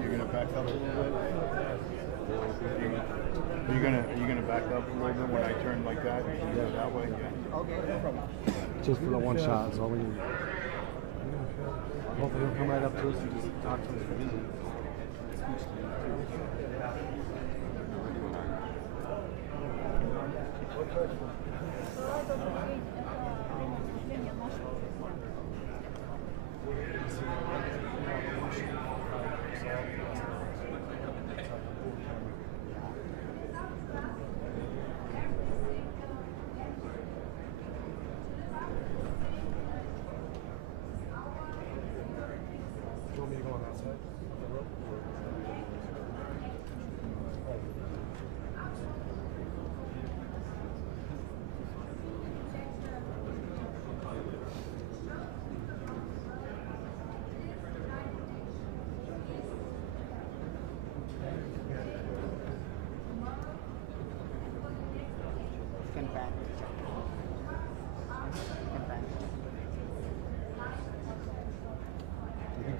You're gonna back up a little bit. Are you gonna back up a little bit when I turn like that? You can go that way. Yeah. Okay, no problem. Just for the one shot, is all we need. Hopefully he'll come right up to us and just talk to us for a minute.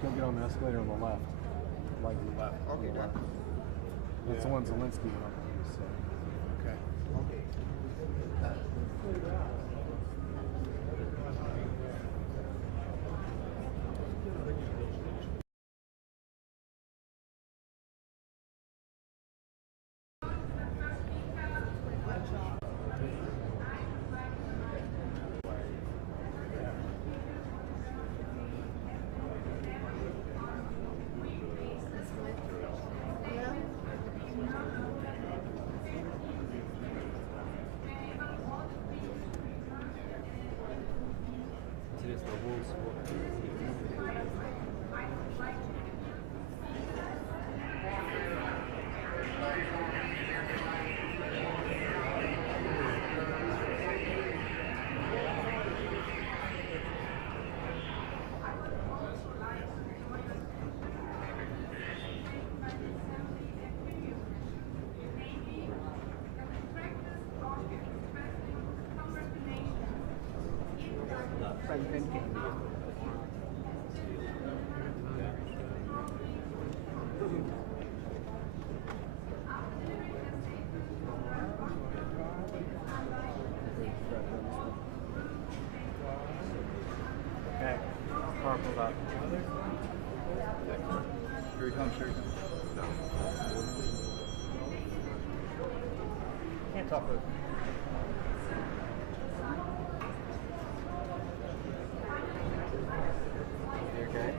You'll get on the escalator on the left. Like the left. Okay, done. That's the one Zelensky went up on. So. Okay. Okay. Here he comes, here he comes. Can't talk with him. You okay?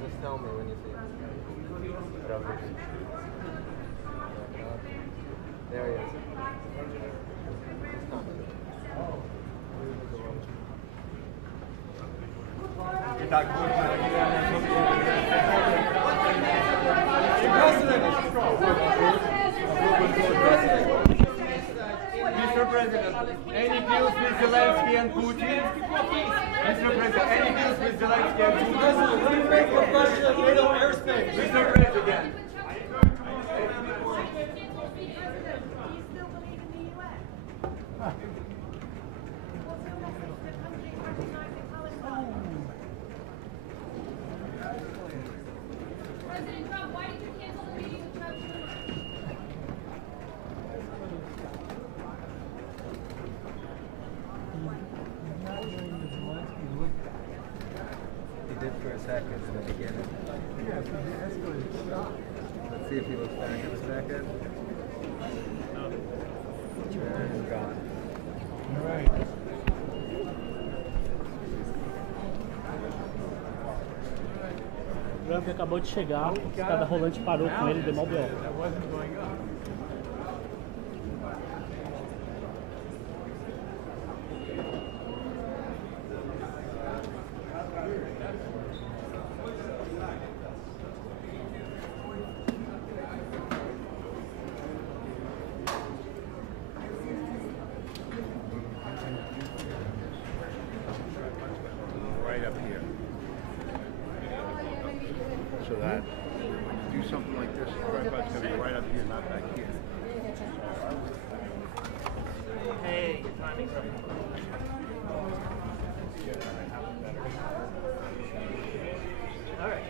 Just tell me when you see it. There he is. He's coming. Mr. President, any deals with Zelensky and Putin? Mr. President, any deals with Zelensky and Putin? What do you make of Russia's NATO airspace? Mr. President. President Trump, why did you cancel the meeting with Trump? He did for a second in the beginning. Let's see if he looks back in a second. And he's gone. All right. O Trump acabou de chegar, a escada rolante parou com ele, deu mal B.O. That wasn't going up. Right up here. So that when you do something like this, the tripod's going to be right up here, not back here. Hey, your timing's up. All right.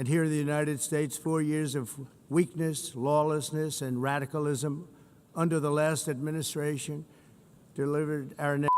And here in the United States, 4 years of weakness, lawlessness, and radicalism under the last administration delivered our nation.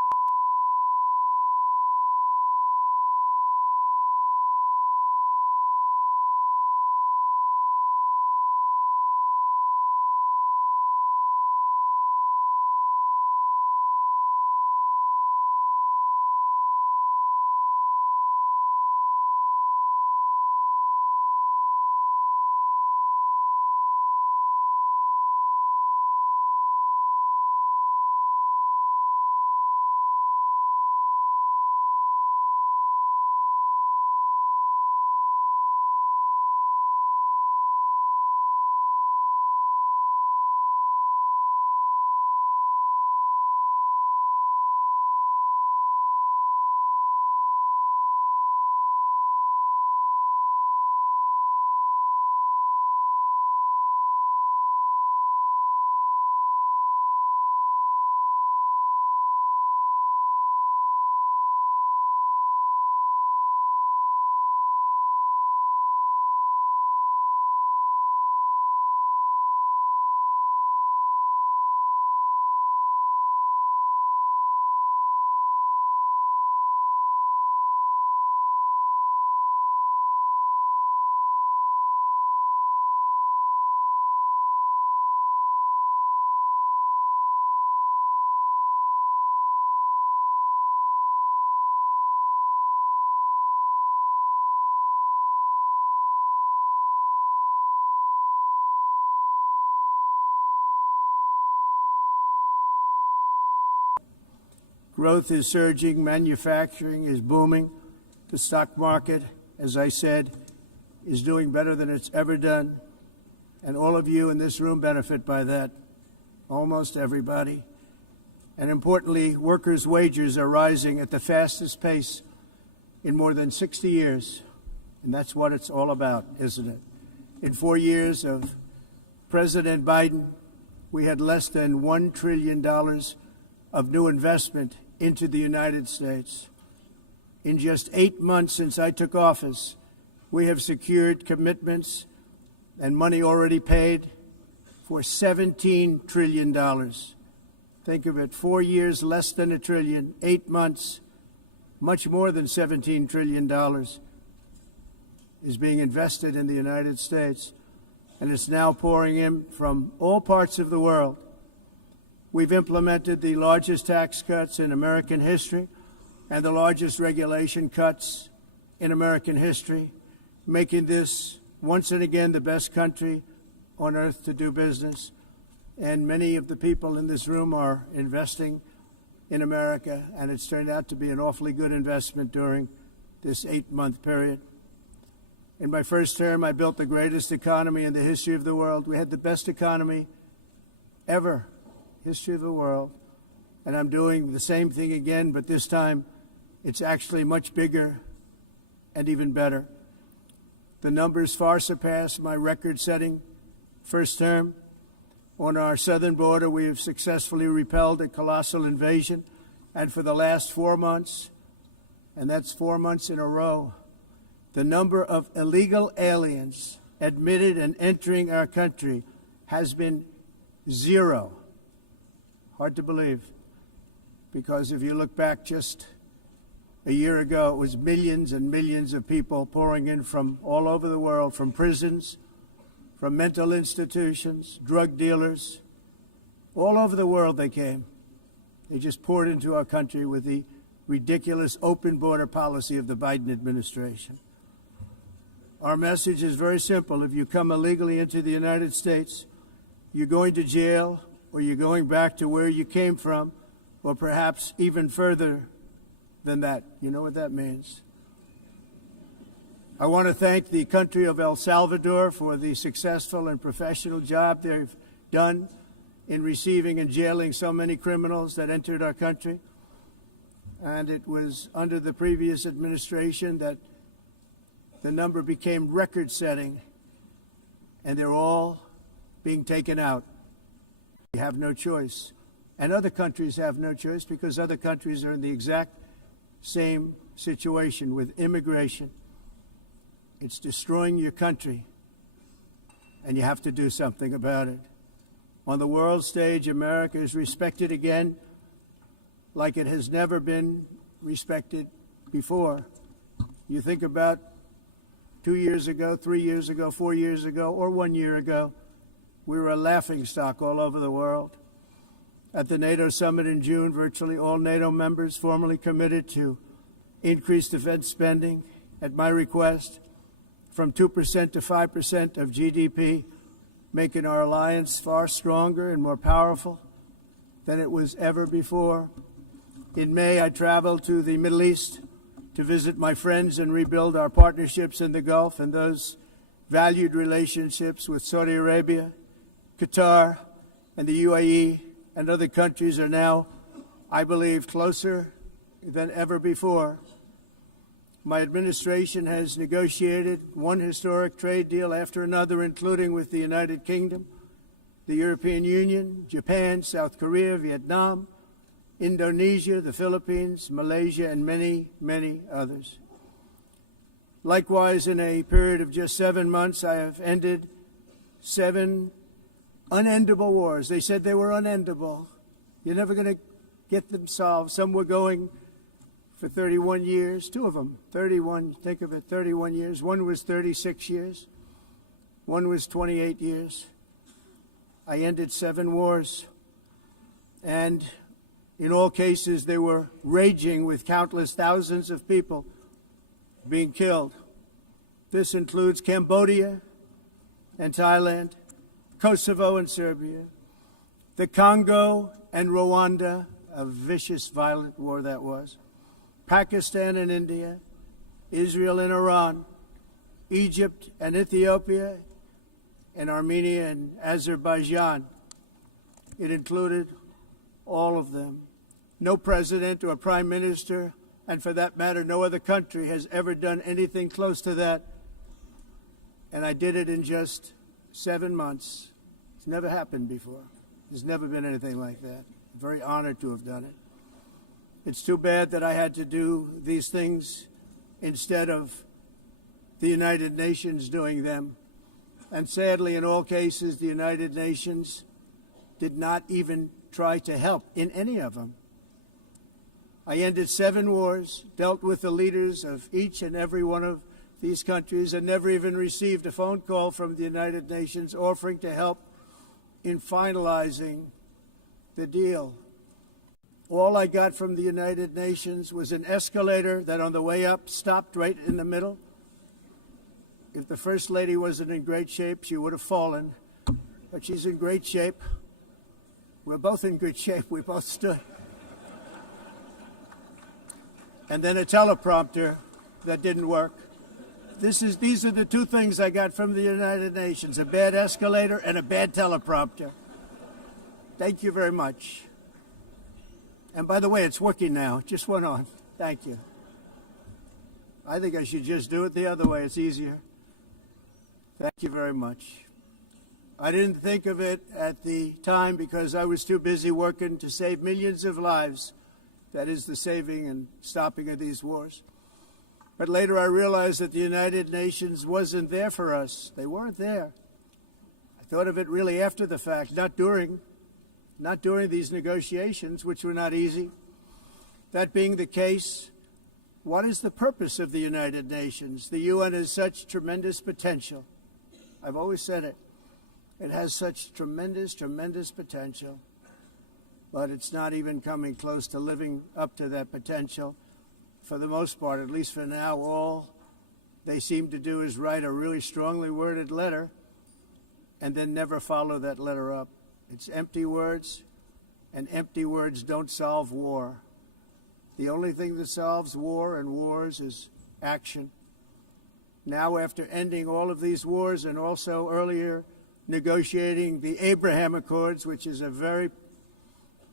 Growth is surging, manufacturing is booming, the stock market, as I said, is doing better than it's ever done, and all of you in this room benefit by that, almost everybody. And importantly, workers' wages are rising at the fastest pace in more than 60 years, and that's what it's all about, isn't it? In 4 years of President Biden, we had less than $1 trillion of new investment into the United States. In just 8 months since I took office, we have secured commitments and money already paid for $17 trillion. Think of it, 4 years, less than $1 trillion, 8 months, much more than $17 trillion is being invested in the United States, and it's now pouring in from all parts of the world. We've implemented the largest tax cuts in American history and the largest regulation cuts in American history, making this once and again the best country on earth to do business. And many of the people in this room are investing in America, and it's turned out to be an awfully good investment during this 8-month period. In my first term, I built the greatest economy in the history of the world. We had the best economy ever, history of the world. And I'm doing the same thing again, but this time it's actually much bigger and even better. The numbers far surpass my record-setting first term. On our southern border, we have successfully repelled a colossal invasion. And for the last 4 months, and that's 4 months in a row, the number of illegal aliens admitted and entering our country has been 0. Hard to believe, because if you look back just a year ago, it was millions and millions of people pouring in from all over the world, from prisons, from mental institutions, drug dealers. All over the world they came. They just poured into our country with the ridiculous open border policy of the Biden administration. Our message is very simple. If you come illegally into the United States, you're going to jail, or you're going back to where you came from, or perhaps even further than that. You know what that means. I want to thank the country of El Salvador for the successful and professional job they've done in receiving and jailing so many criminals that entered our country. And it was under the previous administration that the number became record-setting, and they're all being taken out. We have no choice. And other countries have no choice, because other countries are in the exact same situation with immigration. It's destroying your country, and you have to do something about it. On the world stage, America is respected again like it has never been respected before. You think about 2 years ago, 3 years ago, 4 years ago, or 1 year ago, we were a laughingstock all over the world. At the NATO summit in June, virtually all NATO members formally committed to increase defense spending, at my request, from 2% to 5% of GDP, making our alliance far stronger and more powerful than it was ever before. In May, I traveled to the Middle East to visit my friends and rebuild our partnerships in the Gulf and those valued relationships with Saudi Arabia, Qatar, and the UAE and other countries are now, I believe, closer than ever before. My administration has negotiated one historic trade deal after another, including with the United Kingdom, the European Union, Japan, South Korea, Vietnam, Indonesia, the Philippines, Malaysia, and many, many others. Likewise, in a period of just 7 months, I have ended 7 unendable wars. They said they were unendable. You're never going to get them solved. Some were going for 31 years, 2 of them, 31, think of it, 31 years. One was 36 years. One was 28 years. I ended 7 wars. And in all cases, they were raging with countless thousands of people being killed. This includes Cambodia and Thailand, Kosovo and Serbia, the Congo and Rwanda, a vicious, violent war that was, Pakistan and India, Israel and Iran, Egypt and Ethiopia, and Armenia and Azerbaijan. It included all of them. No president or prime minister, and for that matter, no other country has ever done anything close to that. And I did it in just 7 months. It's never happened before. There's never been anything like that. I'm very honored to have done it. It's too bad that I had to do these things instead of the United Nations doing them. And sadly, in all cases, the United Nations did not even try to help in any of them. I ended 7 wars, dealt with the leaders of each and every one of these countries, and never even received a phone call from the United Nations offering to help in finalizing the deal. All I got from the United Nations was an escalator that on the way up stopped right in the middle. If the First Lady wasn't in great shape, she would have fallen, but she's in great shape. We're both in good shape. We both stood. And then a teleprompter that didn't work. These are the 2 things I got from the United Nations, a bad escalator and a bad teleprompter. Thank you very much. And by the way, it's working now. It just went on. Thank you. I think I should just do it the other way. It's easier. Thank you very much. I didn't think of it at the time because I was too busy working to save millions of lives. That is the saving and stopping of these wars. But later I realized that the United Nations wasn't there for us. They weren't there. I thought of it really after the fact, not during these negotiations, which were not easy. That being the case, what is the purpose of the United Nations? The UN has such tremendous potential. I've always said it. It has such tremendous, tremendous potential, but it's not even coming close to living up to that potential. For the most part, at least for now, all they seem to do is write a really strongly worded letter and then never follow that letter up. It's empty words, and empty words don't solve war. The only thing that solves war and wars is action. Now, after ending all of these wars and also earlier negotiating the Abraham Accords, which is a very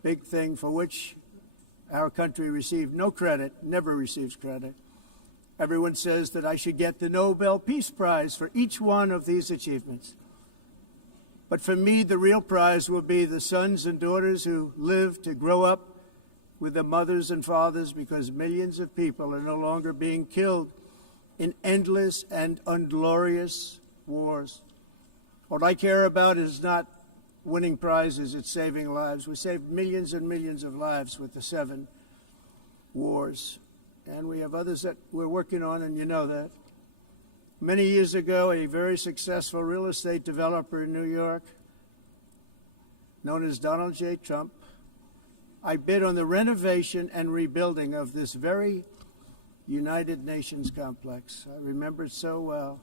big thing for which our country received no credit, never receives credit. Everyone says that I should get the Nobel Peace Prize for each one of these achievements. But for me, the real prize will be the sons and daughters who live to grow up with the mothers and fathers, because millions of people are no longer being killed in endless and unglorious wars. What I care about is not winning prizes, it's saving lives. We saved millions and millions of lives with the 7 wars. And we have others that we're working on, and you know that. Many years ago, a very successful real estate developer in New York, known as Donald J. Trump, I bid on the renovation and rebuilding of this very United Nations complex. I remember it so well.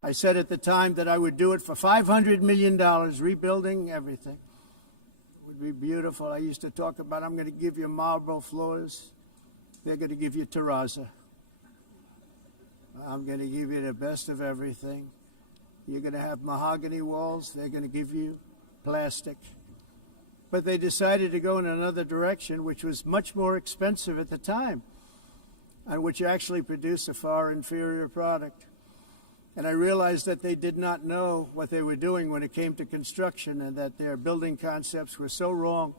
I said at the time that I would do it for $500 million, rebuilding everything. It would be beautiful. I used to talk about, I'm going to give you marble floors. They're going to give you terrazzo. I'm going to give you the best of everything. You're going to have mahogany walls. They're going to give you plastic. But they decided to go in another direction, which was much more expensive at the time, and which actually produced a far inferior product. And I realized that they did not know what they were doing when it came to construction, and that their building concepts were so wrong,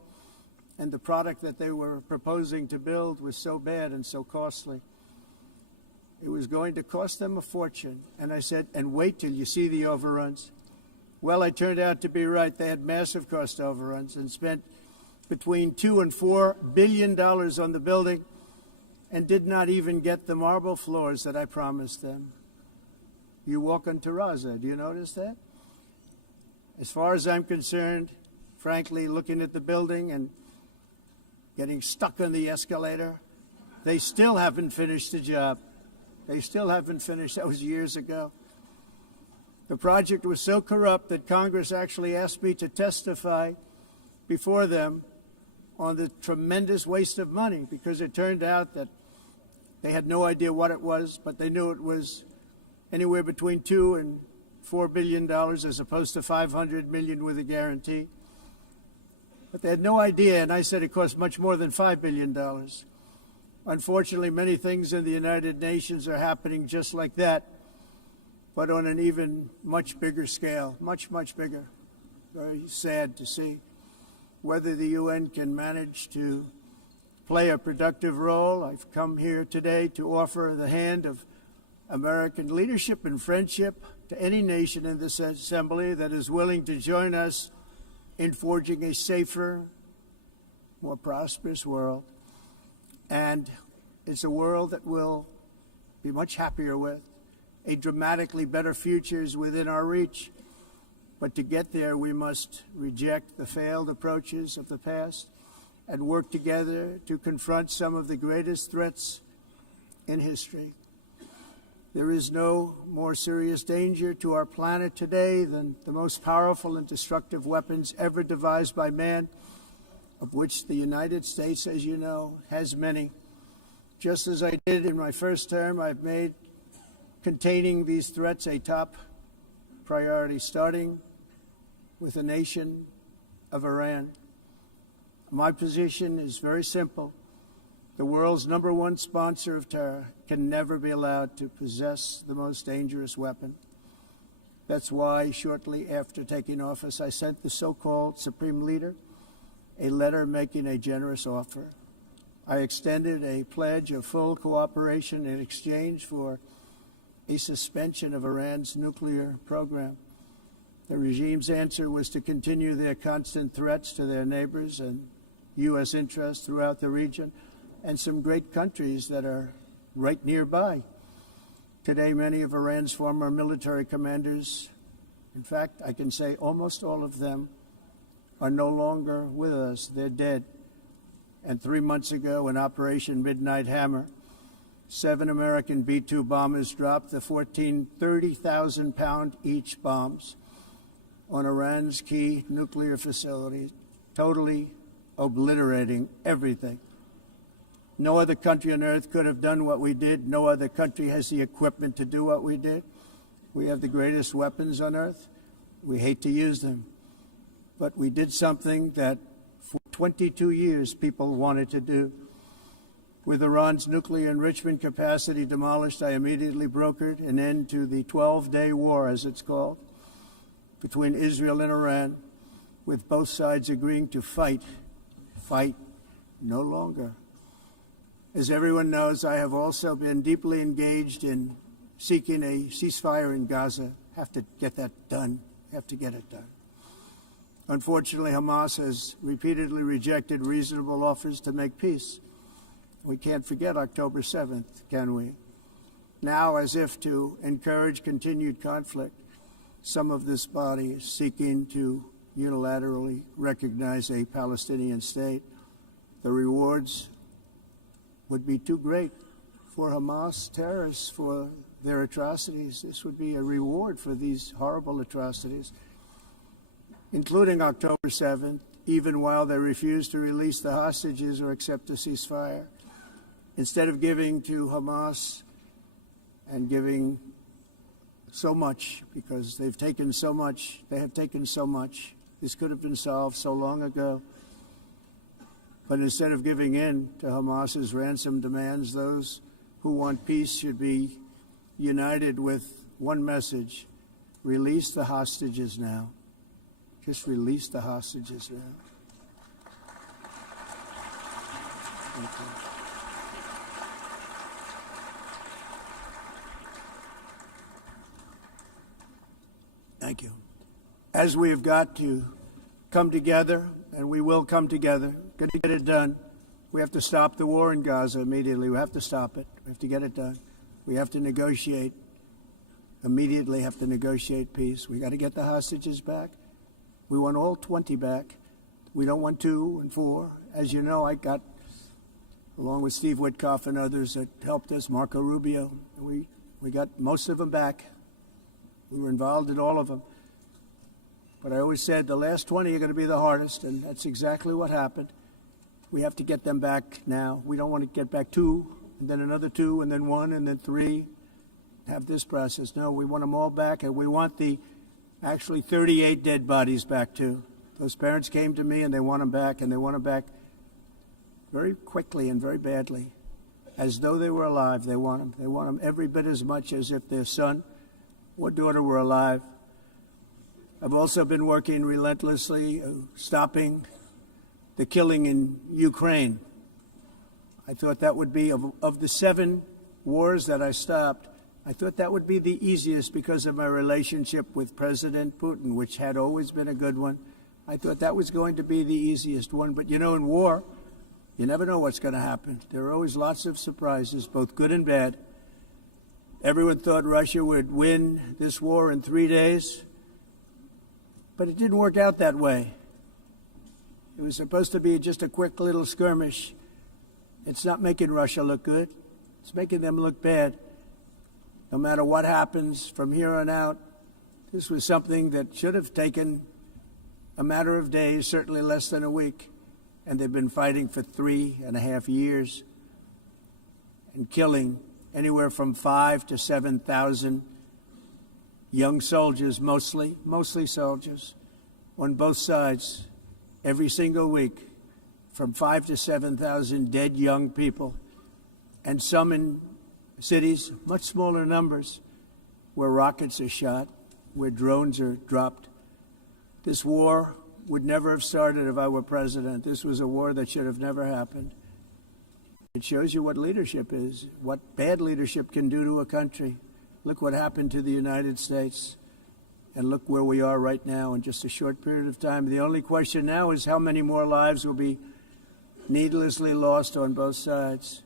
and the product that they were proposing to build was so bad and so costly. It was going to cost them a fortune. And I said, and wait till you see the overruns. Well, I turned out to be right. They had massive cost overruns and spent between $2 and $4 billion on the building and did not even get the marble floors that I promised them. You walk on terrazzo. Do you notice that? As far as I'm concerned, frankly, looking at the building and getting stuck on the escalator, they still haven't finished the job. They still haven't finished. That was years ago. The project was so corrupt that Congress actually asked me to testify before them on the tremendous waste of money, because it turned out that they had no idea what it was, but they knew it was anywhere between $2 and $4 billion as opposed to $500 million with a guarantee. But they had no idea, and I said it cost much more than $5 billion. Unfortunately, many things in the United Nations are happening just like that, but on an even much bigger scale, much, much bigger. Very sad to see whether the UN can manage to play a productive role. I've come here today to offer the hand of American leadership and friendship to any nation in this assembly that is willing to join us in forging a safer, more prosperous world. And it's a world that we'll be much happier with. A dramatically better future is within our reach. But to get there, we must reject the failed approaches of the past and work together to confront some of the greatest threats in history. There is no more serious danger to our planet today than the most powerful and destructive weapons ever devised by man, of which the United States, as you know, has many. Just as I did in my first term, I've made containing these threats a top priority, starting with the nation of Iran. My position is very simple. The world's #1 sponsor of terror can never be allowed to possess the most dangerous weapon. That's why, shortly after taking office, I sent the so-called Supreme Leader a letter making a generous offer. I extended a pledge of full cooperation in exchange for a suspension of Iran's nuclear program. The regime's answer was to continue their constant threats to their neighbors and U.S. interests throughout the region, and some great countries that are right nearby. Today, many of Iran's former military commanders, in fact, I can say almost all of them, are no longer with us. They're dead. And 3 months ago, in Operation Midnight Hammer, 7 American B-2 bombers dropped the 14 30,000-pound each bombs on Iran's key nuclear facilities, totally obliterating everything. No other country on earth could have done what we did. No other country has the equipment to do what we did. We have the greatest weapons on earth. We hate to use them. But we did something that for 22 years people wanted to do. With Iran's nuclear enrichment capacity demolished, I immediately brokered an end to the 12-day war, as it's called, between Israel and Iran, with both sides agreeing to fight no longer. As everyone knows, I have also been deeply engaged in seeking a ceasefire in Gaza have to get that done. Have to get it done. Unfortunately, Hamas has repeatedly rejected reasonable offers to make peace. We can't forget October 7th, can we? Now, as if to encourage continued conflict, some of this body is seeking to unilaterally recognize a Palestinian state. The rewards would be too great for Hamas terrorists for their atrocities. This would be a reward for these horrible atrocities, including October 7th, even while they refuse to release the hostages or accept a ceasefire. Instead of giving to Hamas and giving so much, because they've taken so much, they have taken so much. This could have been solved so long ago. But instead of giving in to Hamas's ransom demands, those who want peace should be united with one message: release the hostages now. Just release the hostages now. Thank you. Thank you. As we have got to come together, and we will come together, got to get it done. We have to stop the war in Gaza immediately. We have to stop it. We have to get it done. We have to negotiate, immediately have to negotiate peace. We got to get the hostages back. We want all 20 back. We don't want 2 and 4. As you know, I got, along with Steve Witkoff and others that helped us, Marco Rubio, we got most of them back. We were involved in all of them. But I always said the last 20 are going to be the hardest, and that's exactly what happened. We have to get them back now. We don't want to get back 2, and then another 2, and then 1, and then 3. Have this process. No, we want them all back, and we want the actually 38 dead bodies back too. Those parents came to me, and they want them back, and they want them back very quickly and very badly, as though they were alive. They want them. They want them every bit as much as if their son or daughter were alive. I've also been working relentlessly, stopping the killing in Ukraine. I thought that would be, of the 7 wars that I stopped, I thought that would be the easiest because of my relationship with President Putin, which had always been a good one. I thought that was going to be the easiest one. But, you know, in war, you never know what's going to happen. There are always lots of surprises, both good and bad. Everyone thought Russia would win this war in 3 days, but it didn't work out that way. It was supposed to be just a quick little skirmish. It's not making Russia look good. It's making them look bad. No matter what happens from here on out, this was something that should have taken a matter of days, certainly less than a week. And they've been fighting for 3.5 years and killing anywhere from 5,000 to 7,000 young soldiers, mostly soldiers, on both sides, every single week, from 5,000 to 7,000 dead young people, and some in cities, much smaller numbers, where rockets are shot, where drones are dropped. This war would never have started if I were president. This was a war that should have never happened. It shows you what leadership is, what bad leadership can do to a country. Look what happened to the United States, and look where we are right now in just a short period of time. The only question now is how many more lives will be needlessly lost on both sides.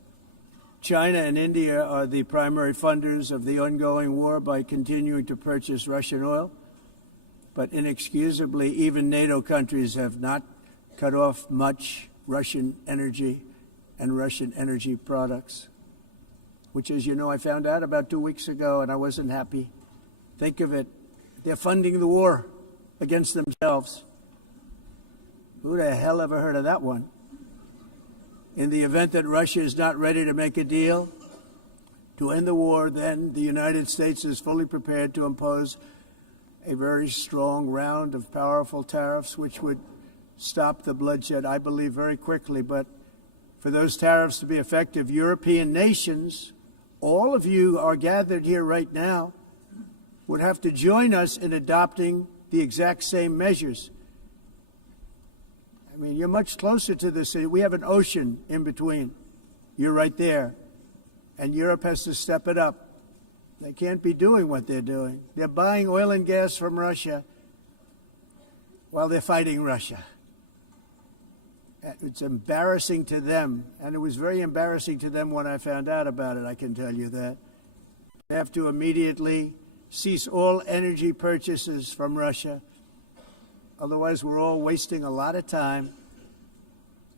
China and India are the primary funders of the ongoing war by continuing to purchase Russian oil. But inexcusably, even NATO countries have not cut off much Russian energy and Russian energy products, which, as you know, I found out about 2 weeks ago, and I wasn't happy. Think of it. They're funding the war against themselves. Who the hell ever heard of that one? In the event that Russia is not ready to make a deal to end the war, then the United States is fully prepared to impose a very strong round of powerful tariffs, which would stop the bloodshed, I believe, very quickly. But for those tariffs to be effective, European nations, all of you are gathered here right now, would have to join us in adopting the exact same measures. I mean, you're much closer to the city. We have an ocean in between. You're right there. And Europe has to step it up. They can't be doing what they're doing. They're buying oil and gas from Russia while they're fighting Russia. It's embarrassing to them, and it was very embarrassing to them when I found out about it, I can tell you that. They have to immediately cease all energy purchases from Russia. Otherwise, we're all wasting a lot of time.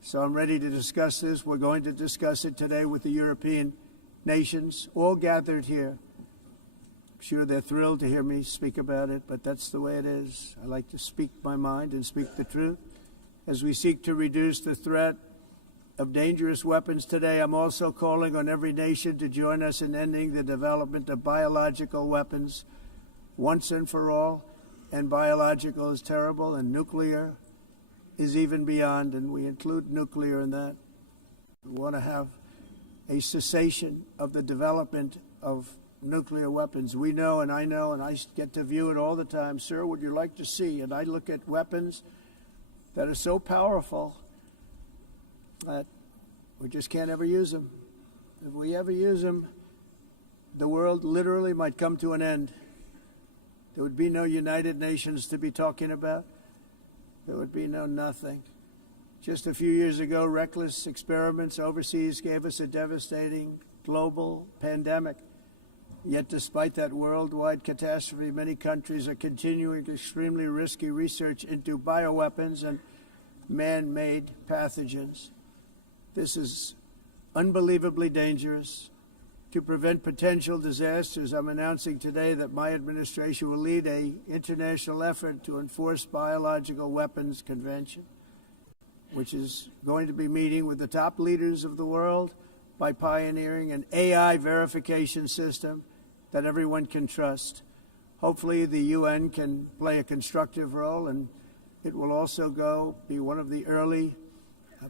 So I'm ready to discuss this. We're going to discuss it today with the European nations, all gathered here. I'm sure they're thrilled to hear me speak about it, but that's the way it is. I like to speak my mind and speak the truth. As we seek to reduce the threat of dangerous weapons today, I'm also calling on every nation to join us in ending the development of biological weapons once and for all. And biological is terrible, and nuclear is even beyond, and we include nuclear in that. We want to have a cessation of the development of nuclear weapons. We know, and I get to view it all the time. Sir, would you like to see? And I look at weapons that are so powerful that we just can't ever use them. If we ever use them, the world literally might come to an end. There would be no United Nations to be talking about. There would be no nothing. Just a few years ago, reckless experiments overseas gave us a devastating global pandemic. Yet despite that worldwide catastrophe, many countries are continuing extremely risky research into bioweapons and man-made pathogens. This is unbelievably dangerous. To prevent potential disasters, I'm announcing today that my administration will lead an international effort to enforce Biological Weapons Convention, which is going to be meeting with the top leaders of the world by pioneering an AI verification system that everyone can trust. Hopefully the UN can play a constructive role, and it will also be one of the early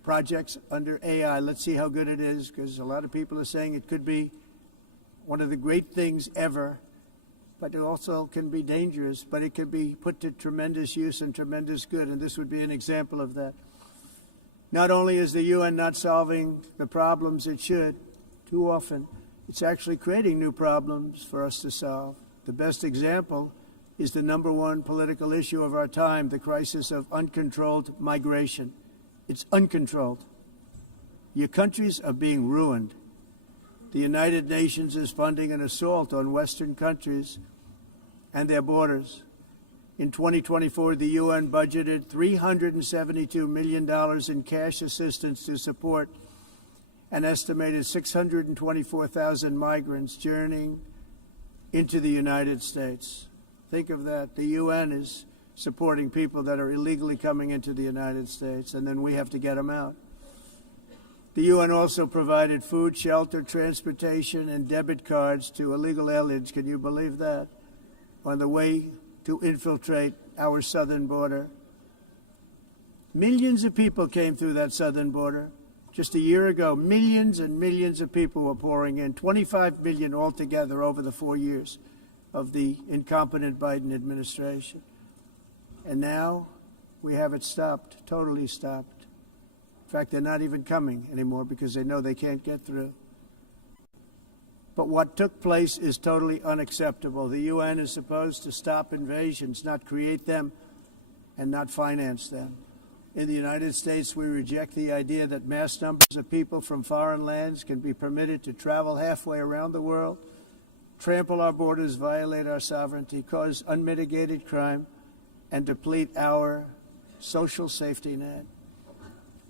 projects under AI. Let's see how good it is, because a lot of people are saying it could be one of the great things ever, but it also can be dangerous, but it can be put to tremendous use and tremendous good, and this would be an example of that. Not only is the UN not solving the problems it should, too often, it's actually creating new problems for us to solve. The best example is the number one political issue of our time, the crisis of uncontrolled migration. It's uncontrolled. Your countries are being ruined. The United Nations is funding an assault on Western countries and their borders. In 2024, the UN budgeted $372 million in cash assistance to support an estimated 624,000 migrants journeying into the United States. Think of that. The UN is supporting people that are illegally coming into the United States, and then we have to get them out. The UN also provided food, shelter, transportation, and debit cards to illegal aliens. Can you believe that? On the way to infiltrate our southern border. Millions of people came through that southern border. Just a year ago, millions and millions of people were pouring in, 25 million altogether over the 4 years of the incompetent Biden administration. And now we have it stopped, totally stopped. In fact, they're not even coming anymore because they know they can't get through. But what took place is totally unacceptable. The UN is supposed to stop invasions, not create them and not finance them. In the United States, we reject the idea that mass numbers of people from foreign lands can be permitted to travel halfway around the world, trample our borders, violate our sovereignty, cause unmitigated crime, and deplete our social safety net.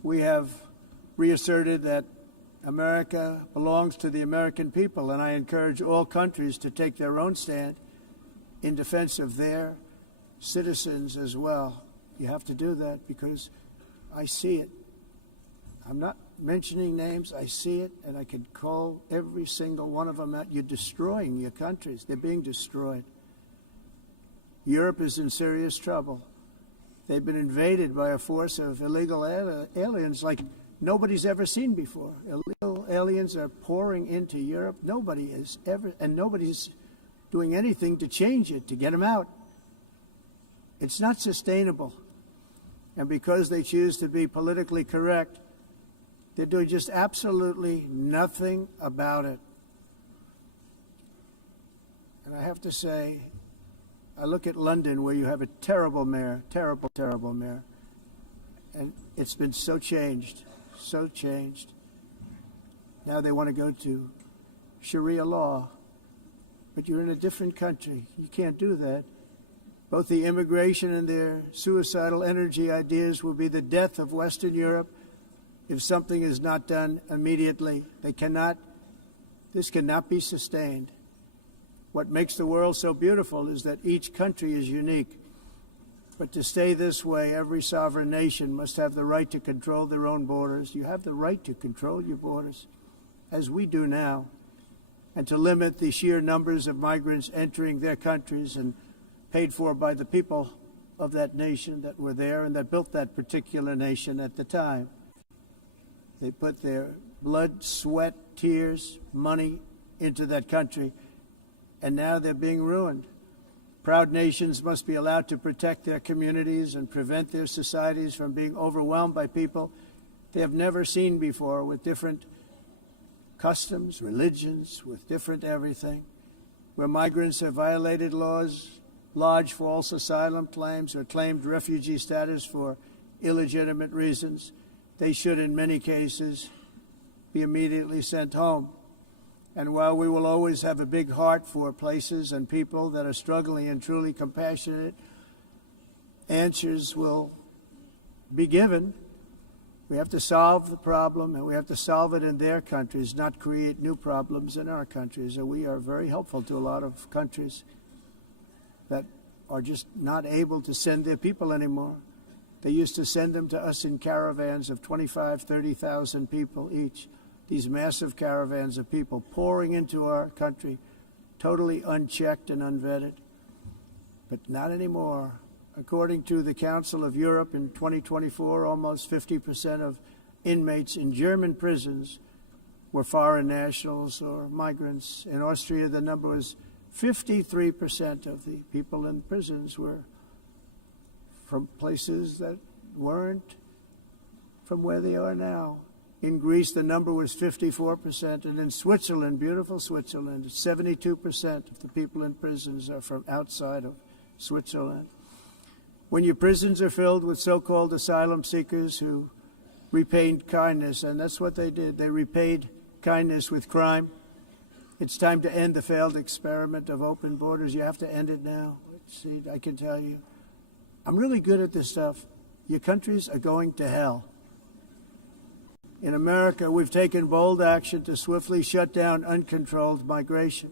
We have reasserted that America belongs to the American people, and I encourage all countries to take their own stand in defense of their citizens as well. You have to do that because I see it. I'm not mentioning names. I see it, and I can call every single one of them out. You're destroying your countries. They're being destroyed. Europe is in serious trouble. They've been invaded by a force of illegal aliens like nobody's ever seen before. Illegal aliens are pouring into Europe. Nobody is ever, and nobody's doing anything to change it, to get them out. It's not sustainable. And because they choose to be politically correct, they're doing just absolutely nothing about it. And I have to say, I look at London, where you have a terrible mayor, terrible, terrible mayor, and it's been so changed, so changed. Now they want to go to Sharia law, but you're in a different country. You can't do that. Both the immigration and their suicidal energy ideas will be the death of Western Europe if something is not done immediately. This cannot be sustained. What makes the world so beautiful is that each country is unique. But to stay this way, every sovereign nation must have the right to control their own borders. You have the right to control your borders, as we do now, and to limit the sheer numbers of migrants entering their countries and paid for by the people of that nation that were there and that built that particular nation at the time. They put their blood, sweat, tears, money into that country, and now they're being ruined. Proud nations must be allowed to protect their communities and prevent their societies from being overwhelmed by people they have never seen before, with different customs, religions, with different everything. Where migrants have violated laws, lodged false asylum claims, or claimed refugee status for illegitimate reasons, they should, in many cases, be immediately sent home. And while we will always have a big heart for places and people that are struggling and truly compassionate, answers will be given. We have to solve the problem, and we have to solve it in their countries, not create new problems in our countries. And we are very helpful to a lot of countries that are just not able to send their people anymore. They used to send them to us in caravans of 25,000, 30,000 people each. These massive caravans of people pouring into our country, totally unchecked and unvetted. But not anymore. According to the Council of Europe, in 2024, almost 50% of inmates in German prisons were foreign nationals or migrants. In Austria, the number was 53% of the people in prisons were from places that weren't from where they are now. In Greece, the number was 54%, and in Switzerland, beautiful Switzerland, 72% of the people in prisons are from outside of Switzerland. When your prisons are filled with so-called asylum seekers who repaid kindness, and that's what they did, they repaid kindness with crime, it's time to end the failed experiment of open borders. You have to end it now. Let's see, I can tell you, I'm really good at this stuff. Your countries are going to hell. In America, we've taken bold action to swiftly shut down uncontrolled migration.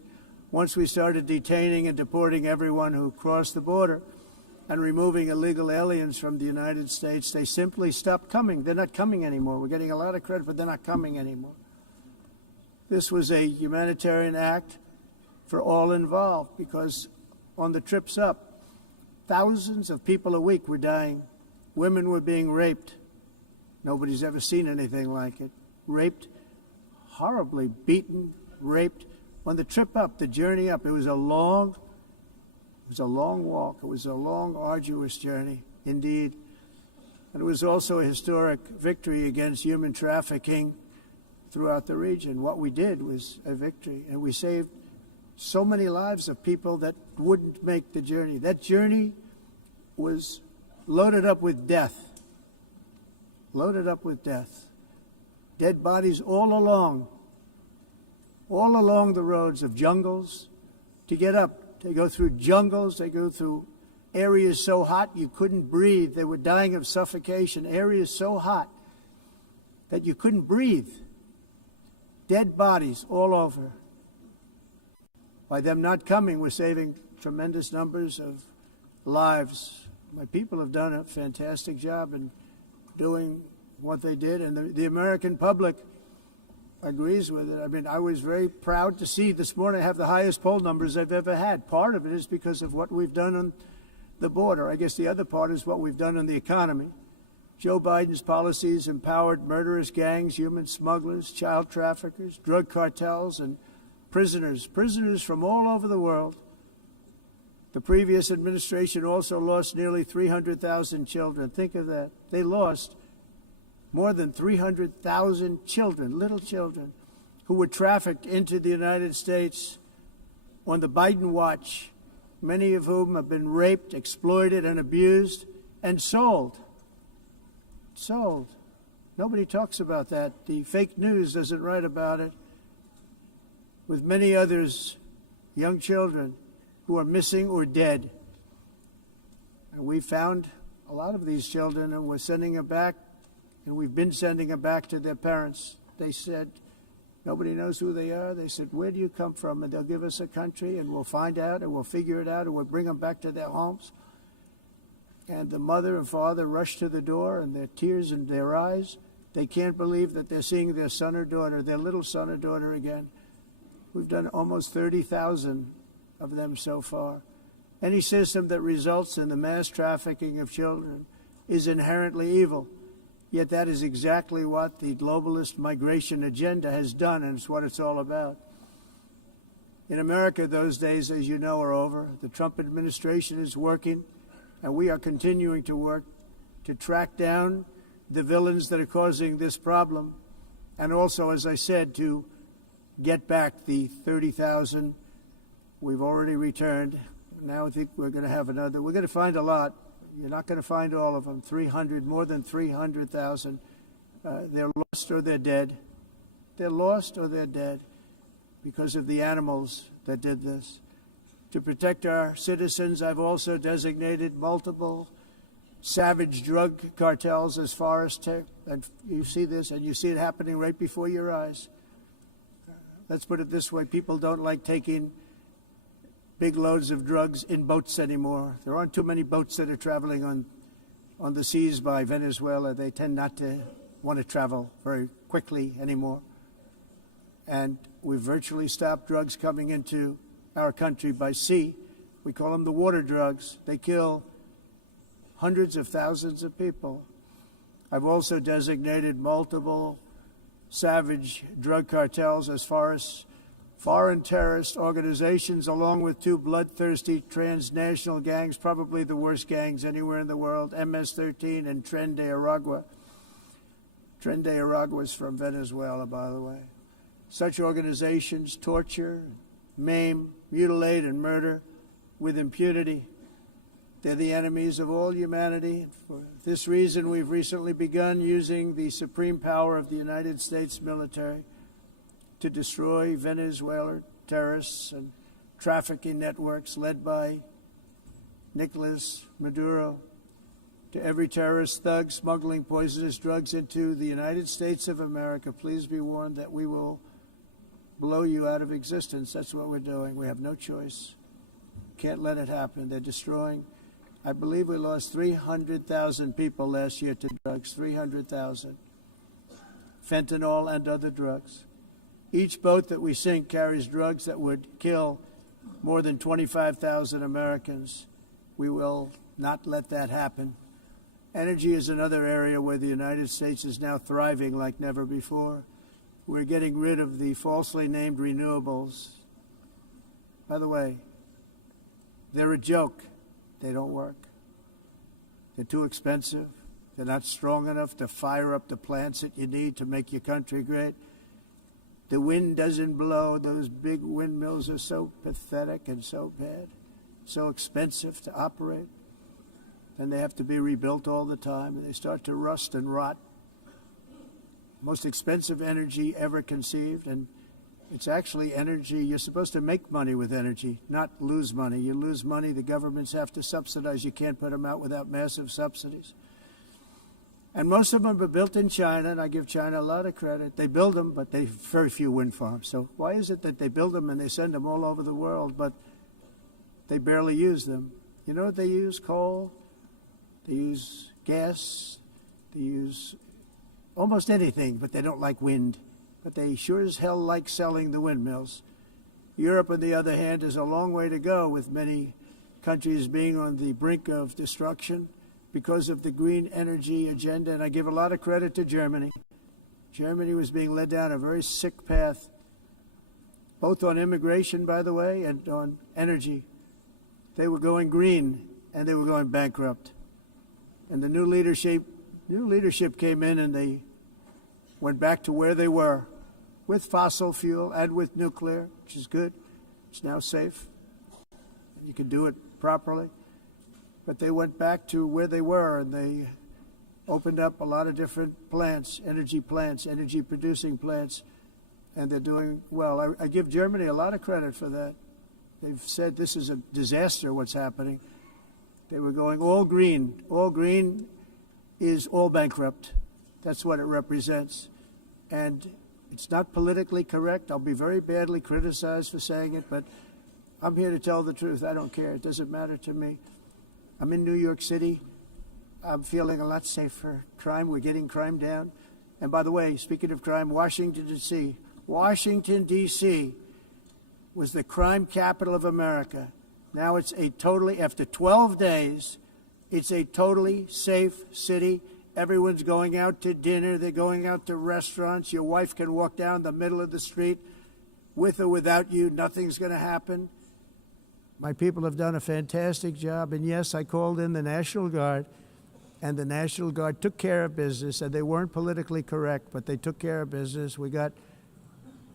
Once we started detaining and deporting everyone who crossed the border and removing illegal aliens from the United States, they simply stopped coming. They're not coming anymore. We're getting a lot of credit, but they're not coming anymore. This was a humanitarian act for all involved, because on the trips up, thousands of people a week were dying. Women were being raped. Nobody's ever seen anything like it. Raped, horribly beaten, raped. On the trip up, the journey up, it was a long walk. It was a long, arduous journey, indeed. And it was also a historic victory against human trafficking throughout the region. What we did was a victory, and we saved so many lives of people that wouldn't make the journey. That journey was loaded up with death. Loaded up with death. Dead bodies all along the roads of jungles to get up. They go through jungles, they go through areas so hot you couldn't breathe. They were dying of suffocation, areas so hot that you couldn't breathe. Dead bodies all over. By them not coming, we're saving tremendous numbers of lives. My people have done a fantastic job in doing what they did, and the American public agrees with it. I mean, I was very proud to see this morning I have the highest poll numbers I've ever had. Part of it is because of what we've done on the border. I guess the other part is what we've done on the economy. Joe Biden's policies empowered murderous gangs, human smugglers, child traffickers, drug cartels, and prisoners from all over the world. The previous administration also lost nearly 300,000 children. Think of that. They lost more than 300,000 children, little children, who were trafficked into the United States on the Biden watch, many of whom have been raped, exploited, and abused, and sold. Sold. Nobody talks about that. The fake news doesn't write about it. With many others, young children who are missing or dead. And we found a lot of these children, and we're sending them back, and we've been sending them back to their parents. They said, nobody knows who they are. They said, where do you come from? And they'll give us a country, and we'll find out, and we'll figure it out, and we'll bring them back to their homes. And the mother and father rush to the door, and their tears in their eyes. They can't believe that they're seeing their son or daughter, their little son or daughter again. We've done almost 30,000 of them so far. Any system that results in the mass trafficking of children is inherently evil. Yet that is exactly what the globalist migration agenda has done, and it's what it's all about. In America, those days, as you know, are over. The Trump administration is working, and we are continuing to work to track down the villains that are causing this problem, and also, as I said, to get back the 30,000 we've already returned. Now I think we're going to have another. We're going to find a lot. You're not going to find all of them. 300, more than 300,000. They're lost or they're dead. They're lost or they're dead because of the animals that did this. To protect our citizens, I've also designated multiple savage drug cartels as far as and you see this, and you see it happening right before your eyes. Let's put it this way. People don't like taking big loads of drugs in boats anymore. There aren't too many boats that are traveling on the seas by Venezuela. They tend not to want to travel very quickly anymore. And we've virtually stopped drugs coming into our country by sea. We call them the water drugs. They kill hundreds of thousands of people. I've also designated multiple savage drug cartels as far as foreign terrorist organizations, along with two bloodthirsty transnational gangs, probably the worst gangs anywhere in the world, MS-13 and Tren de Aragua. Tren de Aragua is from Venezuela, by the way. Such organizations torture, maim, mutilate, and murder with impunity. They're the enemies of all humanity. For this reason, we've recently begun using the supreme power of the United States military to destroy Venezuelan terrorists and trafficking networks led by Nicolas Maduro. To every terrorist thug smuggling poisonous drugs into the United States of America, please be warned that we will blow you out of existence. That's what we're doing. We have no choice. Can't let it happen. They're destroying. I believe we lost 300,000 people last year to drugs, 300,000. Fentanyl and other drugs. Each boat that we sink carries drugs that would kill more than 25,000 Americans. We will not let that happen. Energy is another area where the United States is now thriving like never before. We're getting rid of the falsely named renewables. By the way, they're a joke. They don't work. They're too expensive. They're not strong enough to fire up the plants that you need to make your country great. The wind doesn't blow. Those big windmills are so pathetic and so bad, so expensive to operate. And they have to be rebuilt all the time, and they start to rust and rot. Most expensive energy ever conceived, and it's actually energy. You're supposed to make money with energy, not lose money. You lose money, the governments have to subsidize. You can't put them out without massive subsidies. And most of them are built in China, and I give China a lot of credit. They build them, but they have very few wind farms. So why is it that they build them and they send them all over the world, but they barely use them? You know what they use? Coal. They use gas. They use almost anything, but they don't like wind. But they sure as hell like selling the windmills. Europe, on the other hand, is a long way to go, with many countries being on the brink of destruction because of the green energy agenda. And I give a lot of credit to Germany. Germany was being led down a very sick path, both on immigration, by the way, and on energy. They were going green, and they were going bankrupt. And the new leadership came in, and they went back to where they were, with fossil fuel and with nuclear, which is good. It's now safe. You can do it properly. But they went back to where they were, and they opened up a lot of different plants, energy producing plants, and they're doing well. I give Germany a lot of credit for that. They've said this is a disaster, what's happening. They were going all green. All green is all bankrupt. That's what it represents. And it's not politically correct. I'll be very badly criticized for saying it, but I'm here to tell the truth. I don't care. It doesn't matter to me. I'm in New York City. I'm feeling a lot safer. We're getting crime down. And by the way, speaking of crime, Washington, D.C. Washington, D.C. was the crime capital of America. Now it's after 12 days, it's a totally safe city. Everyone's going out to dinner. They're going out to restaurants. Your wife can walk down the middle of the street with or without you. Nothing's going to happen. My people have done a fantastic job. And yes, I called in the National Guard, and the National Guard took care of business, and they weren't politically correct, but they took care of business. We got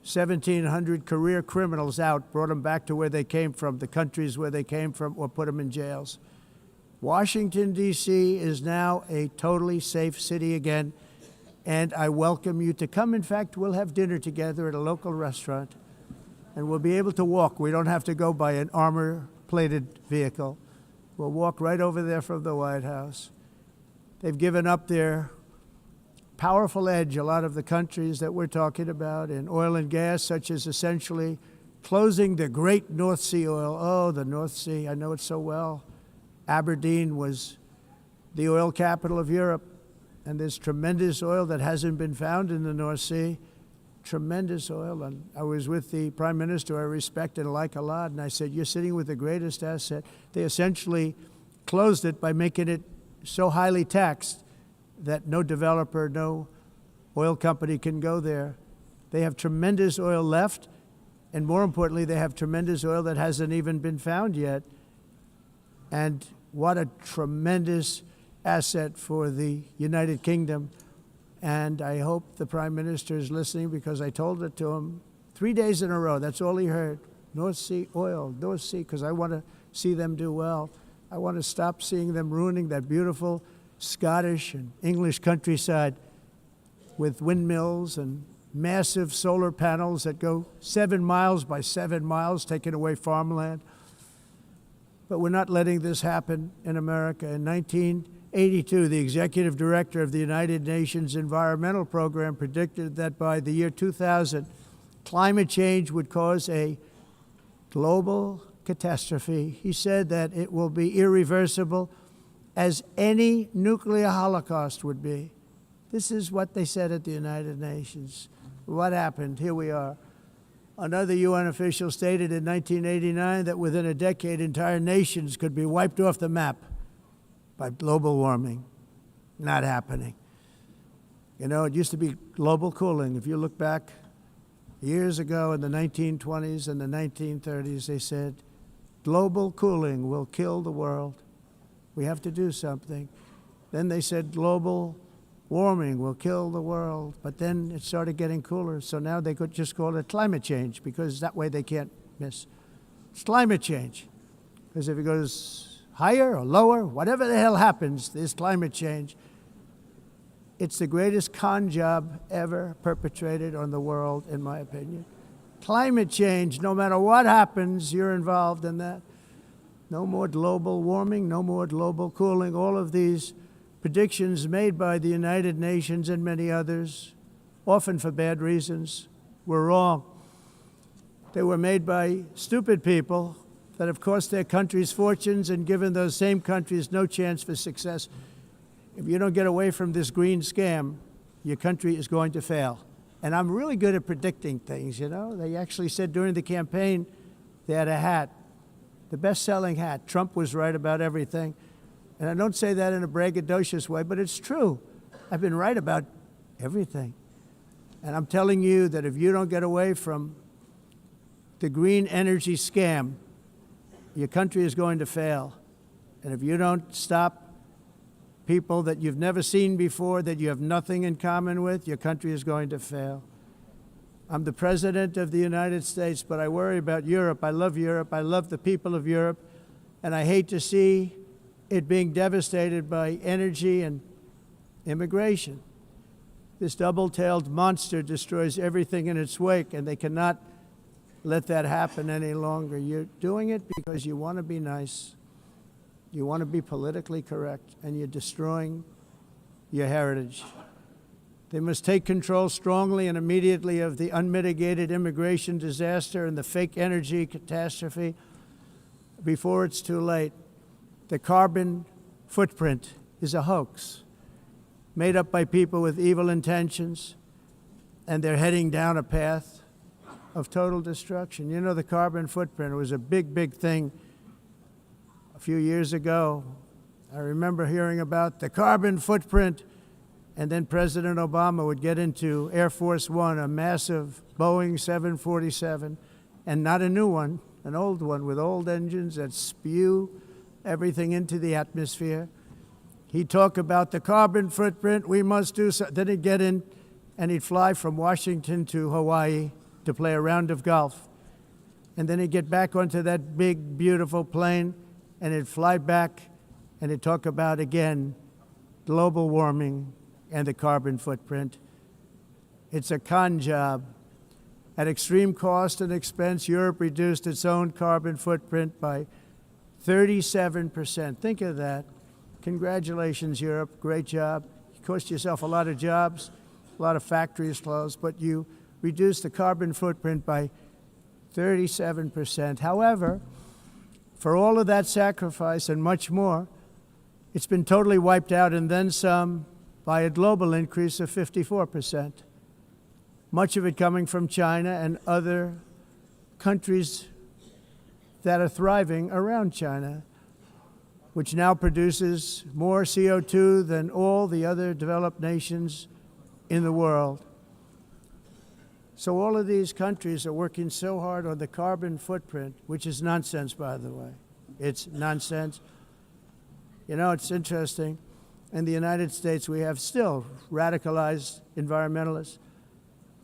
1,700 career criminals out, brought them back to where they came from, the countries where they came from, or put them in jails. Washington, D.C. is now a totally safe city again, and I welcome you to come. In fact, we'll have dinner together at a local restaurant, and we'll be able to walk. We don't have to go by an armor-plated vehicle. We'll walk right over there from the White House. They've given up their powerful edge, a lot of the countries that we're talking about, in oil and gas, such as essentially closing the great North Sea oil. Oh, the North Sea, I know it so well. Aberdeen was the oil capital of Europe, and there's tremendous oil that hasn't been found in the North Sea. Tremendous oil. And I was with the Prime Minister I respect and like a lot, and I said, you're sitting with the greatest asset. They essentially closed it by making it so highly taxed that no developer, no oil company can go there. They have tremendous oil left, and more importantly, they have tremendous oil that hasn't even been found yet. And what a tremendous asset for the United Kingdom. And I hope the Prime Minister is listening, because I told it to him 3 days in a row. That's all he heard. North Sea oil, North Sea, because I want to see them do well. I want to stop seeing them ruining that beautiful Scottish and English countryside with windmills and massive solar panels that go 7 miles by 7 miles, taking away farmland. But we're not letting this happen in America. In 1982, the executive director of the United Nations Environmental Program predicted that by the year 2000, climate change would cause a global catastrophe. He said that it will be irreversible, as any nuclear holocaust would be. This is what they said at the United Nations. What happened? Here we are. Another UN official stated in 1989 that within a decade, entire nations could be wiped off the map by global warming. Not happening. You know, it used to be global cooling. If you look back years ago in the 1920s and the 1930s, they said, global cooling will kill the world. We have to do something. Then they said global warming will kill the world. But then it started getting cooler, so now they could just call it climate change, because that way they can't miss. It's climate change. Because if it goes higher or lower, whatever the hell happens, there's climate change. It's the greatest con job ever perpetrated on the world, in my opinion. Climate change, no matter what happens, you're involved in that. No more global warming, no more global cooling. All of these predictions made by the United Nations and many others, often for bad reasons, were wrong. They were made by stupid people that have cost their countries fortunes and given those same countries no chance for success. If you don't get away from this green scam, your country is going to fail. And I'm really good at predicting things, you know. They actually said during the campaign they had a hat, the best-selling hat. Trump was right about everything. And I don't say that in a braggadocious way, but it's true. I've been right about everything. And I'm telling you that if you don't get away from the green energy scam, your country is going to fail. And if you don't stop people that you've never seen before, that you have nothing in common with, your country is going to fail. I'm the President of the United States, but I worry about Europe. I love Europe. I love the people of Europe. And I hate to see it being devastated by energy and immigration. This double-tailed monster destroys everything in its wake, and they cannot let that happen any longer. You're doing it because you want to be nice. You want to be politically correct, and you're destroying your heritage. They must take control strongly and immediately of the unmitigated immigration disaster and the fake energy catastrophe before it's too late. The carbon footprint is a hoax made up by people with evil intentions, and they're heading down a path of total destruction. You know, the carbon footprint was a big, big thing a few years ago. I remember hearing about the carbon footprint, and then President Obama would get into Air Force One, a massive Boeing 747, and not a new one, an old one with old engines that spew everything into the atmosphere. He'd talk about the carbon footprint, we must do so. Then he'd get in and he'd fly from Washington to Hawaii to play a round of golf. And then he'd get back onto that big, beautiful plane and he'd fly back and he'd talk about, again, global warming and the carbon footprint. It's a con job. At extreme cost and expense, Europe reduced its own carbon footprint by 37%. Think of that. Congratulations, Europe. Great job. You cost yourself a lot of jobs, a lot of factories closed, but you reduced the carbon footprint by 37%. However, for all of that sacrifice and much more, it's been totally wiped out and then some by a global increase of 54%. Much of it coming from China and other countries that are thriving around China, which now produces more CO2 than all the other developed nations in the world. So all of these countries are working so hard on the carbon footprint, which is nonsense, by the way. It's nonsense. You know, it's interesting. In the United States, we have still radicalized environmentalists,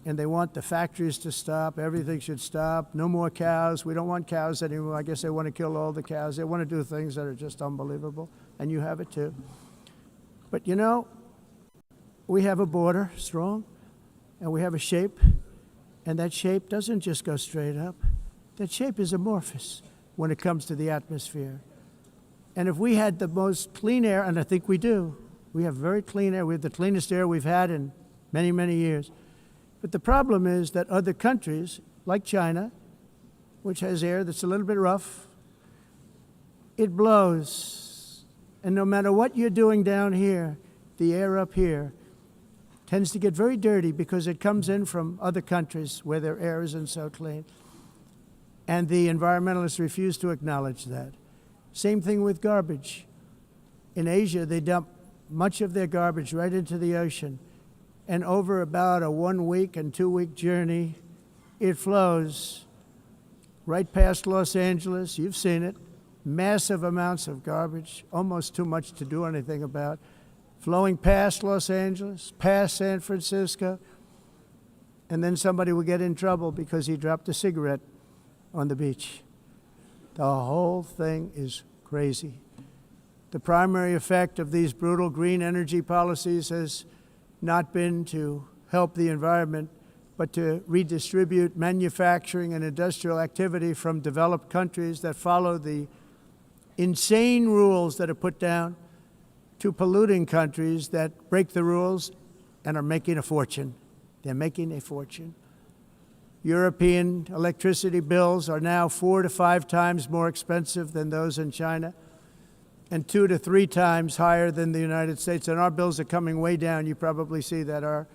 and they want the factories to stop. Everything should stop. No more cows. We don't want cows anymore. I guess they want to kill all the cows. They want to do things that are just unbelievable, and you have it too. But you know, we have a border, strong, and we have a shape, and that shape doesn't just go straight up. That shape is amorphous when it comes to the atmosphere. And if we had the most clean air, and I think we do, we have very clean air. We have the cleanest air we've had in many, many years. But the problem is that other countries, like China, which has air that's a little bit rough, it blows. And no matter what you're doing down here, the air up here tends to get very dirty because it comes in from other countries where their air isn't so clean. And the environmentalists refuse to acknowledge that. Same thing with garbage. In Asia, they dump much of their garbage right into the ocean. And over about a 1 week and 2 week journey, it flows right past Los Angeles. You've seen it. Massive amounts of garbage, almost too much to do anything about, flowing past Los Angeles, past San Francisco, and then somebody will get in trouble because he dropped a cigarette on the beach. The whole thing is crazy. The primary effect of these brutal green energy policies has not been to help the environment, but to redistribute manufacturing and industrial activity from developed countries that follow the insane rules that are put down to polluting countries that break the rules and are making a fortune. They're making a fortune. European electricity bills are now 4 to 5 times more expensive than those in China, and 2 to 3 times higher than the United States. And our bills are coming way down. You probably see that our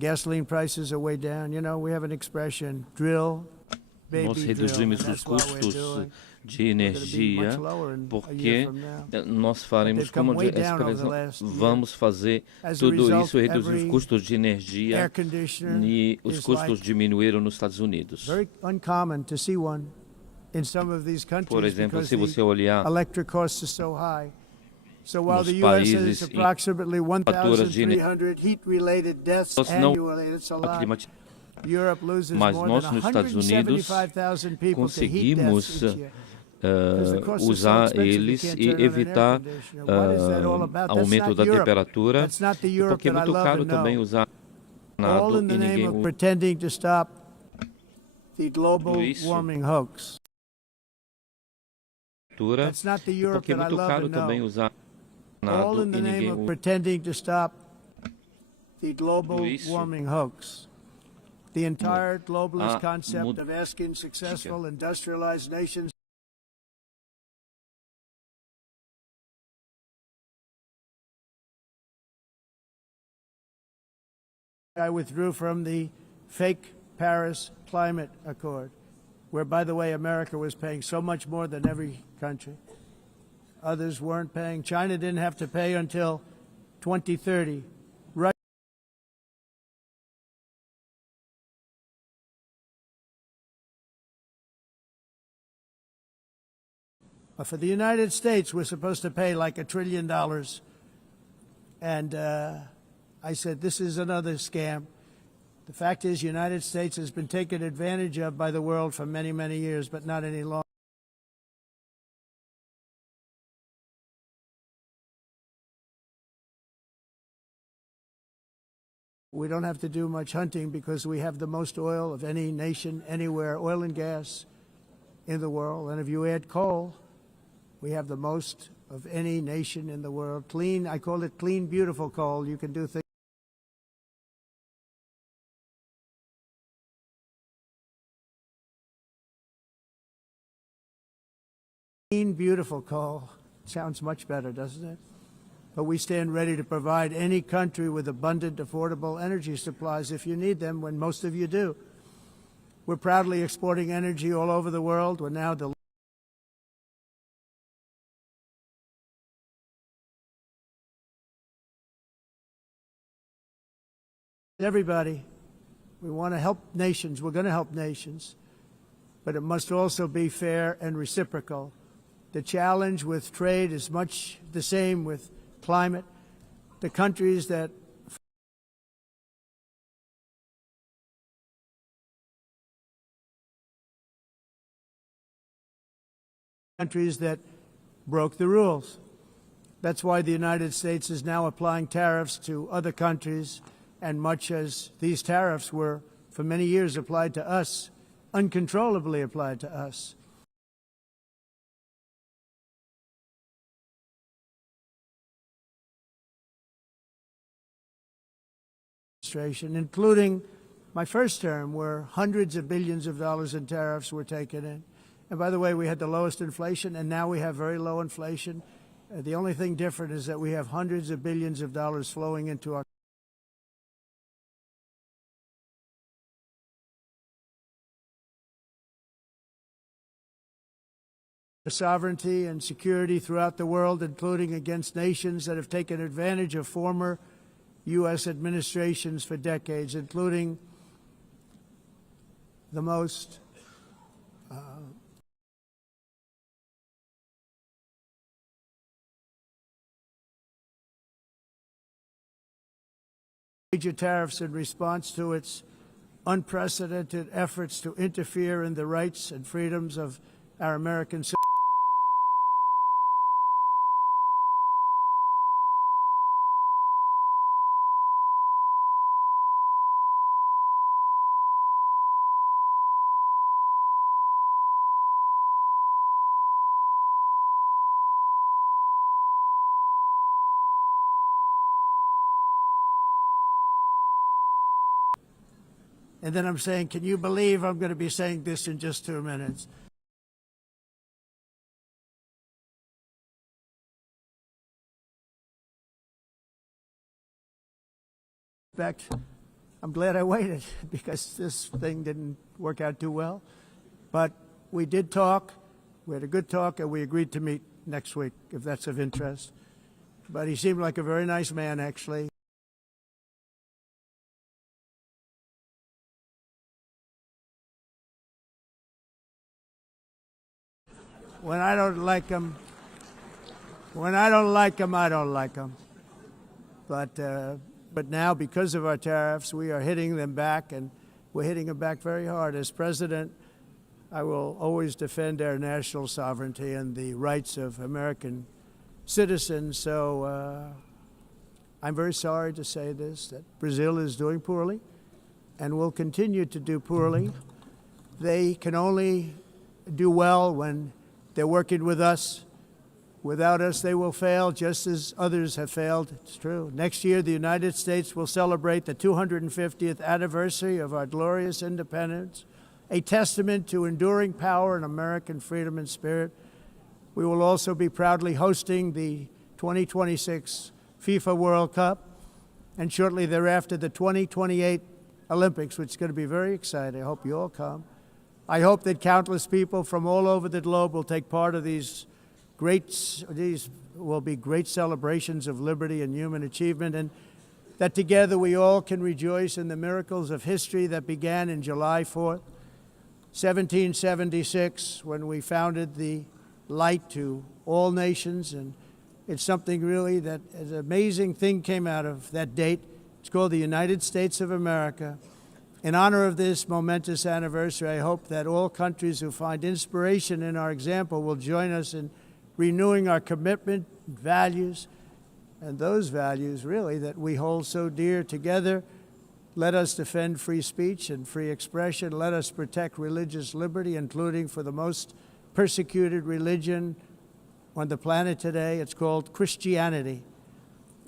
gasoline prices are way down. You know, we have an expression, drill, baby, Nós drill. reduzimos And os that's what we're custos doing. de We're gonna be energia much lower in a porque year from now. nós faremos They've come como way down over the expressão, last year. vamos fazer As a tudo result, isso, reduzir os every custos de energia air conditioner e os is custos like diminuíram nos Estados Unidos. very uncommon to see one in some of these Por countries exemplo, because se você the olhar electric costs are so high. So while nos the U.S. has países approximately faturas de 1,300 heat-related deaths Nós não annually, it's a lot. Europe loses Mas more nós than nos Estados Unidos 175,000 people to heat deaths conseguimos each year. Because the cost is so usar expensive, you eles can't e turn on an air evitar conditioner. What is that all about? That's aumento not da Europe. temperatura, That's not the e Europe porque é that I muito love caro and também know. usar All nado in the e name ninguém of usa pretending to stop the global isso. warming hoax. temperatura, That's not the e Europe porque é that I muito love caro and também know. usar All nado in the e name ninguém of usa pretending to stop the global isso. warming hoax. The entire globalist a concept of asking successful industrialized nations I withdrew from the fake Paris Climate Accord, where, by the way, America was paying so much more than every country. Others weren't paying. China didn't have to pay until 2030. Russia for the United States, we're supposed to pay like $1 trillion. And I said, this is another scam. The fact is, the United States has been taken advantage of by the world for many, many years, but not any longer. We don't have to do much hunting because we have the most oil of any nation anywhere, oil and gas in the world. And if you add coal, we have the most of any nation in the world. Clean, I call it clean, beautiful coal. You can do things. Clean, beautiful coal. Sounds much better, doesn't it? But we stand ready to provide any country with abundant, affordable energy supplies if you need them, when most of you do. We're proudly exporting energy all over the world. We're now the everybody. We want to help nations. We're going to help nations. But it must also be fair and reciprocal. The challenge with trade is much the same with climate. The countries that broke the rules. That's why the United States is now applying tariffs to other countries, and much as these tariffs were for many years applied to us, uncontrollably applied to us. Including my first term, where hundreds of billions of dollars in tariffs were taken in. And by the way, we had the lowest inflation, and now we have very low inflation. The only thing different is that we have hundreds of billions of dollars flowing into our sovereignty and security throughout the world, including against nations that have taken advantage of former U.S. administrations for decades, including the most major tariffs in response to its unprecedented efforts to interfere in the rights and freedoms of our American citizens. And then I'm saying, can you believe I'm going to be saying this in just 2 minutes? In fact, I'm glad I waited because this thing didn't work out too well. But we did talk. We had a good talk, and we agreed to meet next week, if that's of interest. But he seemed like a very nice man, actually. When I don't like him, I don't like him. But now, because of our tariffs, we are hitting them back, and we're hitting them back very hard. As president, I will always defend our national sovereignty and the rights of American citizens. So I'm very sorry to say this, that Brazil is doing poorly and will continue to do poorly. They can only do well when they're working with us. Without us, they will fail, just as others have failed. It's true. Next year, the United States will celebrate the 250th anniversary of our glorious independence, a testament to enduring power and American freedom and spirit. We will also be proudly hosting the 2026 FIFA World Cup, and shortly thereafter, the 2028 Olympics, which is going to be very exciting. I hope you all come. I hope that countless people from all over the globe will take part of these will be great celebrations of liberty and human achievement, and that together we all can rejoice in the miracles of history that began in July 4th, 1776, when we founded the light to all nations. And it's something really that an amazing thing came out of that date. It's called the United States of America. In honor of this momentous anniversary, I hope that all countries who find inspiration in our example will join us in renewing our commitment, values, and those values really that we hold so dear together. Let us defend free speech and free expression. Let us protect religious liberty, including for the most persecuted religion on the planet today. It's called Christianity.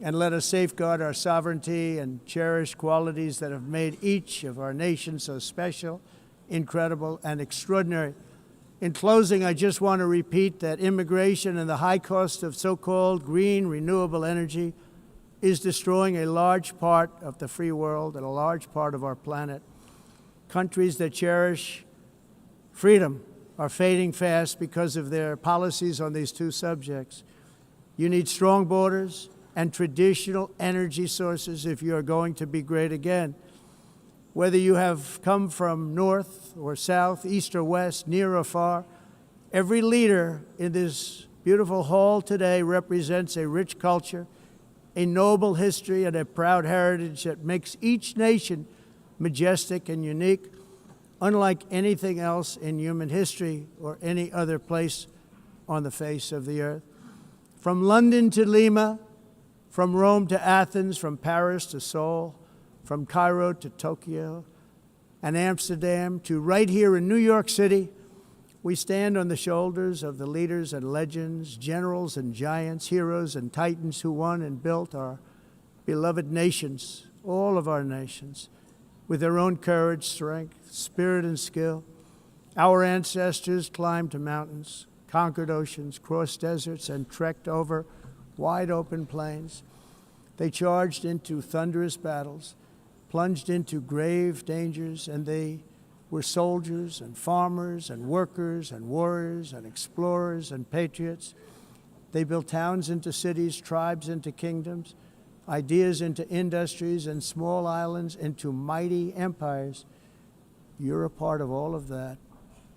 And let us safeguard our sovereignty and cherish qualities that have made each of our nations so special, incredible, and extraordinary. In closing, I just want to repeat that immigration and the high cost of so-called green renewable energy is destroying a large part of the free world and a large part of our planet. Countries that cherish freedom are fading fast because of their policies on these two subjects. You need strong borders and traditional energy sources if you are going to be great again. Whether you have come from north or south, east or west, near or far, every leader in this beautiful hall today represents a rich culture, a noble history, and a proud heritage that makes each nation majestic and unique, unlike anything else in human history or any other place on the face of the earth. From London to Lima, from Rome to Athens, from Paris to Seoul, from Cairo to Tokyo and Amsterdam to right here in New York City, we stand on the shoulders of the leaders and legends, generals and giants, heroes and titans who won and built our beloved nations, all of our nations, with their own courage, strength, spirit, and skill. Our ancestors climbed mountains, conquered oceans, crossed deserts, and trekked over wide open plains. They charged into thunderous battles, plunged into grave dangers, and they were soldiers and farmers and workers and warriors and explorers and patriots. They built towns into cities, tribes into kingdoms, ideas into industries, and small islands into mighty empires. You're a part of all of that.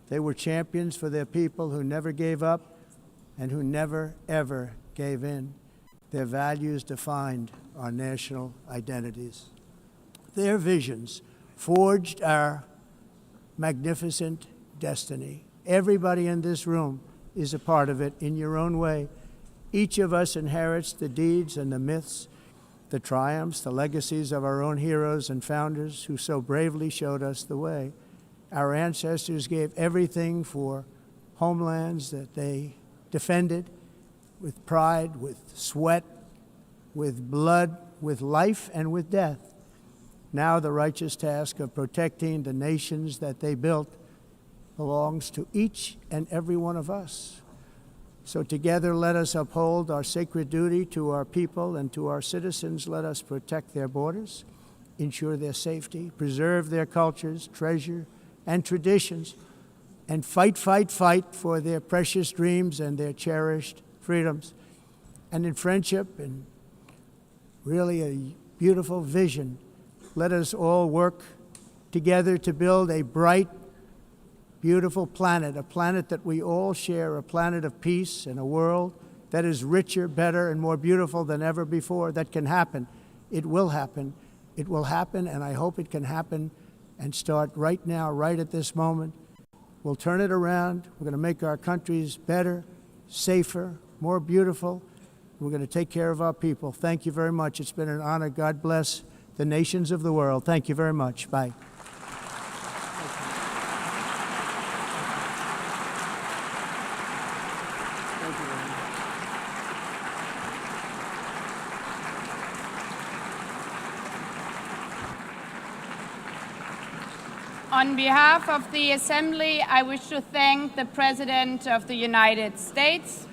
They were champions for their people who never gave up and who never, ever gave in. Their values defined our national identities. Their visions forged our magnificent destiny. Everybody in this room is a part of it in your own way. Each of us inherits the deeds and the myths, the triumphs, the legacies of our own heroes and founders who so bravely showed us the way. Our ancestors gave everything for homelands that they defended with pride, with sweat, with blood, with life, and with death. Now the righteous task of protecting the nations that they built belongs to each and every one of us. So together let us uphold our sacred duty to our people and to our citizens. Let us protect their borders, ensure their safety, preserve their cultures, treasure, and traditions, and fight, fight, fight for their precious dreams and their cherished freedoms. And in friendship and really a beautiful vision, let us all work together to build a bright, beautiful planet, a planet that we all share, a planet of peace and a world that is richer, better, and more beautiful than ever before. That can happen. It will happen. It will happen, and I hope it can happen and start right now, right at this moment. We'll turn it around. We're going to make our countries better, safer, more beautiful. We're going to take care of our people. Thank you very much. It's been an honor. God bless the nations of the world. Thank you very much. Bye. On behalf of the Assembly, I wish to thank the President of the United States,